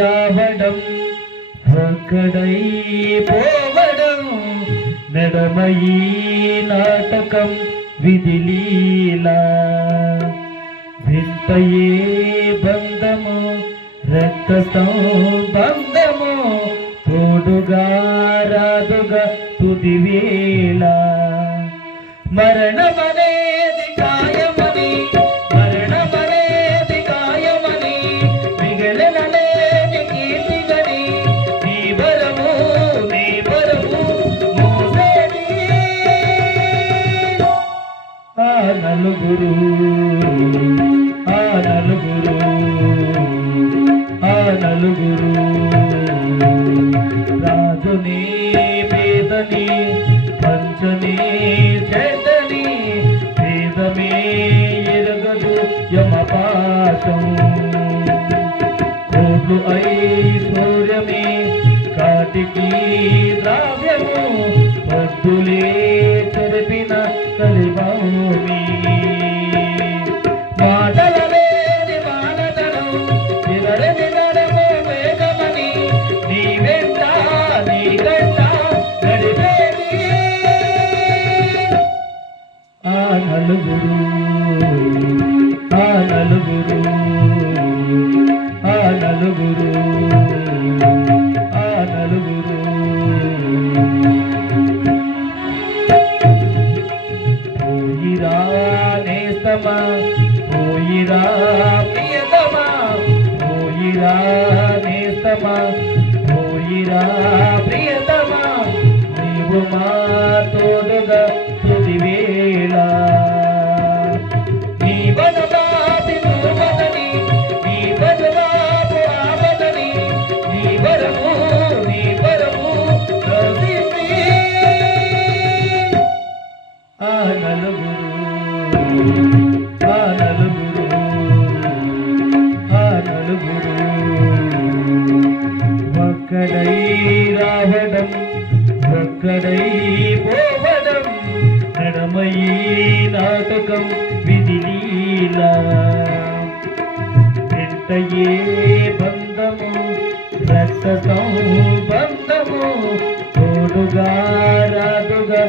రావడం ఒక్కడై పోవడం నడమయీ నాటకం విధిలీలా వింతయే బంధము రక్త సంబంధము తోడుగా రాదుగా తుదివేళ మరణమనేది ఖాయమని మరణమనేది ఖాయమని మిగలనలేని కీర్తిగని నీ బలము మోసేది ఆ నలుగురు రాజుని పేదని పంచని చెడ్డని పేదమే ఎరగదు యమపాశం కోట్లు ఐశ్వర్యమే కాటికి ద్రావ్యము పద్దులే చెరిపిన కలిభూమి మాటలలేని మానదనం చివరిని నడము వేగమని నీ వెంట నీ గంట నడిపేది ఆ నలుగురు ఆ నలుగురు ఆ నలుగురు ఆ నలుగురు పోయిరా నేస్తమా పోయిరా ప్రియతమా పోయిరా నేస్తమా పోయిరా ప్రియతమా నీవు మా తోడుగా తుదివేళ నీ వనవాసి నువ్వదని నీ వనవాపు ఆపదని నీ వరము ప్రసిద్ధి ఆ నలుగురు ఆ నలుగురు ఆ నలుగురు ఒక్కడై రావడం ఒక్కడై పోవడం నడమయీ నాటకం విధిలీలా వెంటయే బంధము రక్త సంబంధము తోడుగా రాదుగా